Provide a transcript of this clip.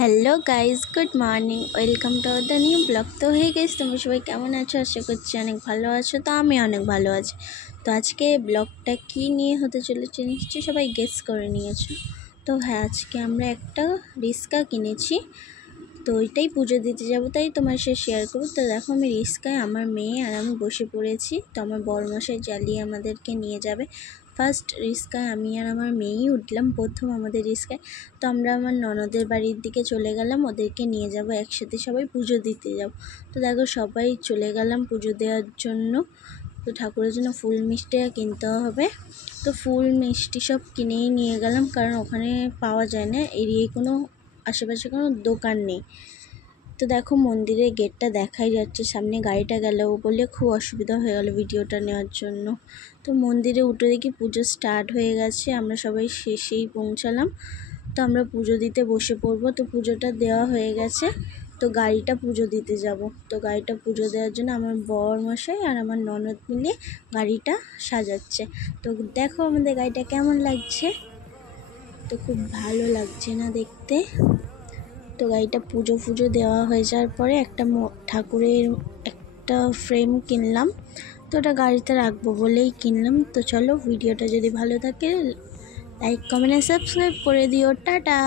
Hello guys, good morning, welcome to the new blog. তো hey guys, তোমরা সবাই কেমন আছো? আশা করছি অনেক ভালো আছো। তো আমি অনেক ভালো আছি। তো আজকে ব্লগটা কী নিয়ে হতে চলেছে নিশ্চয়ই সবাই গেস করে নিয়েছো। তো হ্যাঁ, আজকে আমরা একটা রিক্সা কিনেছি, তো ওইটাই পুজো দিতে যাবো, তাই তোমার সাথে শেয়ার করবো। তো দেখো, আমি রিক্সায় আমার মেয়ে আর আমি বসে পড়েছি। তো আমার বড়মশাই জ্বালিয়ে আমাদেরকে নিয়ে যাবে। ফার্স্ট রিক্সায় আমি আর আমার মেয়েই উঠলাম, প্রথম আমাদের রিক্সায়। তো আমরা আমার ননদের বাড়ির দিকে চলে গেলাম, ওদেরকে নিয়ে যাব একসাথে, সবাই পুজো দিতে যাব। তো দেখো, সবাই চলে গেলাম পুজো দেওয়ার জন্য। তো ঠাকুরের জন্য ফুল মিষ্টি কিনতে হবে, তো ফুল মিষ্টি সব কিনেই নিয়ে গেলাম, কারণ ওখানে পাওয়া যায় না, এরিয়ায় কোনো আশেপাশে কোনো দোকান নেই। তো দেখো, মন্দিরের গেটটা দেখাই যাচ্ছে, সামনে গাড়িটা গেল বলে খুব অসুবিধা হয়ে গেল ভিডিওটা নেওয়ার জন্য। তো মন্দিরে উঠে দেখি পুজো স্টার্ট হয়ে গেছে, আমরা সবাই শেষেই পৌঁছালাম। তো আমরা পুজো দিতে বসে পড়বো। তো পুজোটা দেওয়া হয়ে গেছে, তো গাড়িটা পুজো দিতে যাব। তো গাড়িটা পুজো দেওয়ার জন্য আমার বরমশাই আর আমার ননদ মিলে গাড়িটা সাজাচ্ছে। তো দেখো আমাদের গাড়িটা কেমন লাগছে। তো খুব ভালো লাগছে না দেখতে। তো গাড়িটা পুজো দেওয়া হয়ে যাওয়ার পরে একটা ঠাকুরের একটা ফ্রেম কিনলাম, তো ওটা গাড়িতে রাখবো বলেই কিনলাম। তো চলো, ভিডিওটা যদি ভালো থাকে লাইক, কমেন্ট আর সাবস্ক্রাইব করে দিও। টাটা।